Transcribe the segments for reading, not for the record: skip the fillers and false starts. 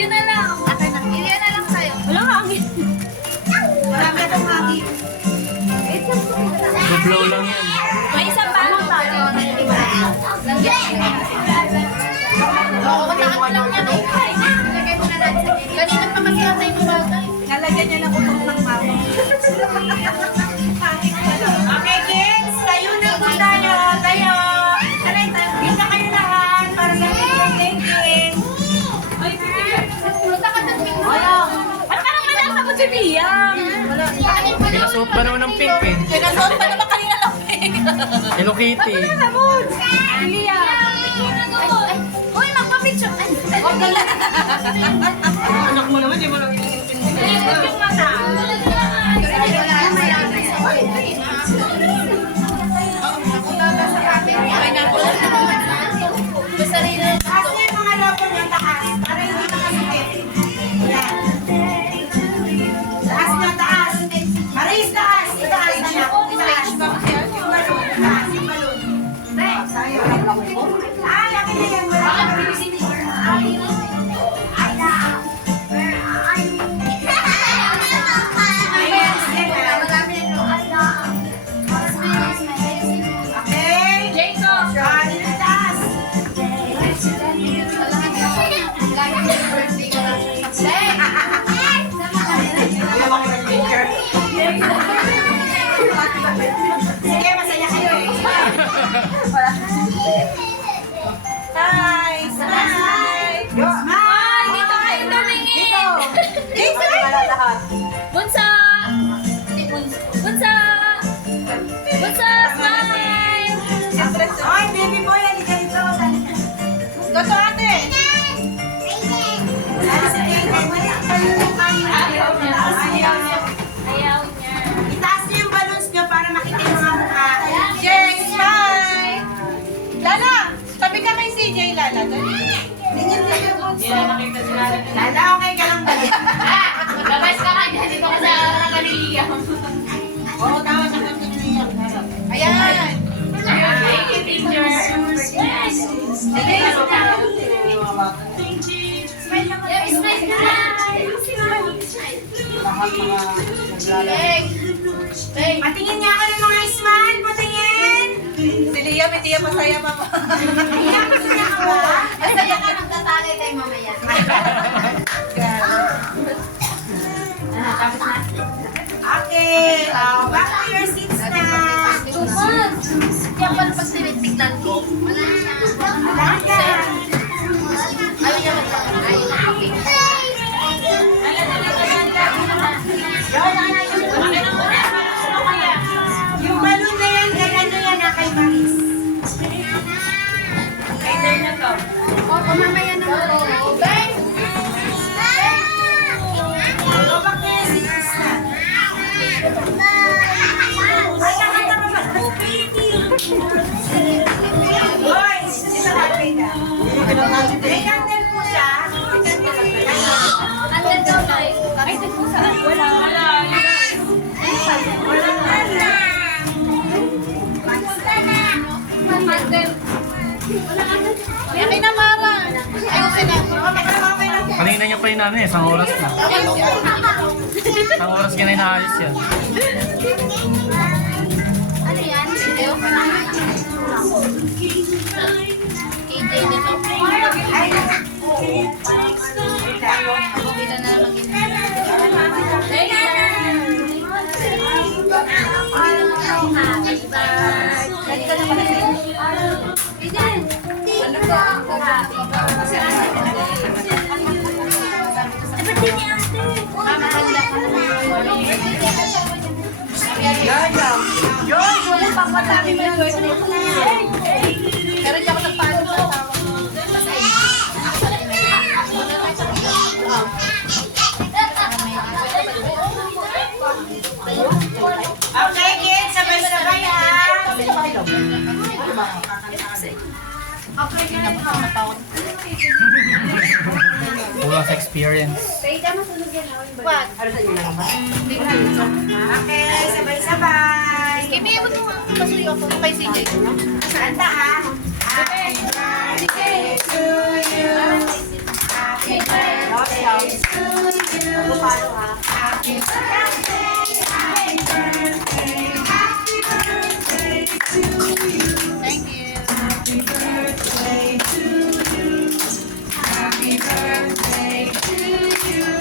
Yun na lang. Iyan na lang sa'yo. Walang hangin. Marami akong hangin. Blow lang yan. May isang balon pa. Oo, kontakan lang yan eh. Ilagay mo na natin sa gilid. Kanina pa kasi ang tayo bagay. Nalagyan niya ng utok ng mama. Okay, kids. Tayo na po tayo. Tayo. Kita kayo lahat para sa ating thinking. Punta ka ng pink. At parang wala sa ko si Liam. Pinasuot pa naman ng pink eh. Pinasuot pa naman kanina ng pink. Hello Kitty. Liam. Uy, magpa-picture. Huwag na lang. Anak mo naman, di mo lang inisipin. Yung mata. Basta rin na Taas niya yung mga logo niya, taas. Para hindi makasipit. Yan. Taas na, taas. Maris, taas. Itaas na siya. Itaas. Yung balon. Taas yung balon. Ah, laki na yan. Malaki. Okay? Jacob! Ah, dito taas. Sige, masaya kayo eh. Hi! Smile! Smile! Dito kayo tumingin! Dito! Bunsa! Bunsa! Bunsa! Smile! Ay, baby boy, halika dito. Gato ate! Ayaw niya. Itaas niyo yung balloons niyo para makita yung mga mukha. Jay, smile! Lala! Tabi ka kay CJ, Lala. Tingnan niyo yung Lala, okay ka lang ba? Labas ka ka dyan. Dito ka sa Galilea. Oo, tama sa kanila. Ayan! Thank you, teacher. Yes! Smile ka na! Patingin niya ako ng mga smile. Patingin! Si Liam, hindi yan masaya pa po. Liam, masaya ka ba? Masaya ka nang tatagay tayo mamaya. Okay, back to your seats na. 2 months! Kaya pala pag tinitignan ko. Wala na. Lala. Ayaw niya magpapakay. Yung balloon na yan, ganyan na yan na kay Maris. O, mamaya na mo. Bang! Go back to your seats na. Ay, nakita mo ba? Boys, ito na, Pega. May candle po siya. May candle po siya. Andun daw na eh. Ay, saan? Wala. Yaki na, Mama. Ayusin na. Okay lang. Kanina niya pa yun ano eh, isang oras na. Isang oras ka na inaayos yan. Ano yan? Video? KJ nito. Ay, Bila na naman Pero hindi ako nagpalo sa tawag. okay, kids. Sabay-sabay, ha? Kulang sa experience. What? Okay, sabay-sabay. Ibigay mo ito nga. Pasuyo ako kay CJ. Kanta, ha? Happy birthday to you. Happy birthday Thank you.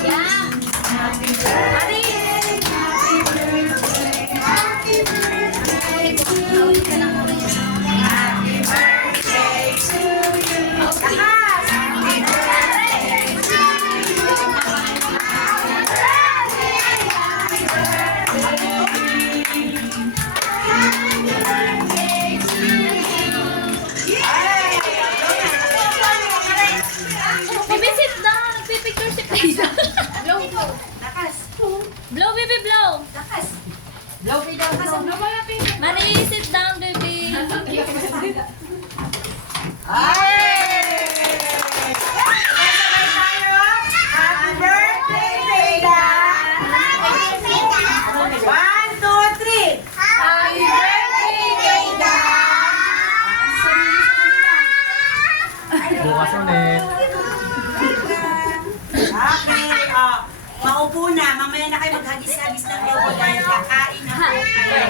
Yeah. Mari. Baby, sit down. Nagpipicture si Kayla. Blow, baby, blow. Mari, sit down, baby. Happy birthday, Bella! 1, 2, 3. Happy birthday, Bella! Bukas ulit. Okay, maupo na. Mamaya na kayo maghagis-hagis ng lobo dahil kakain na po kayo.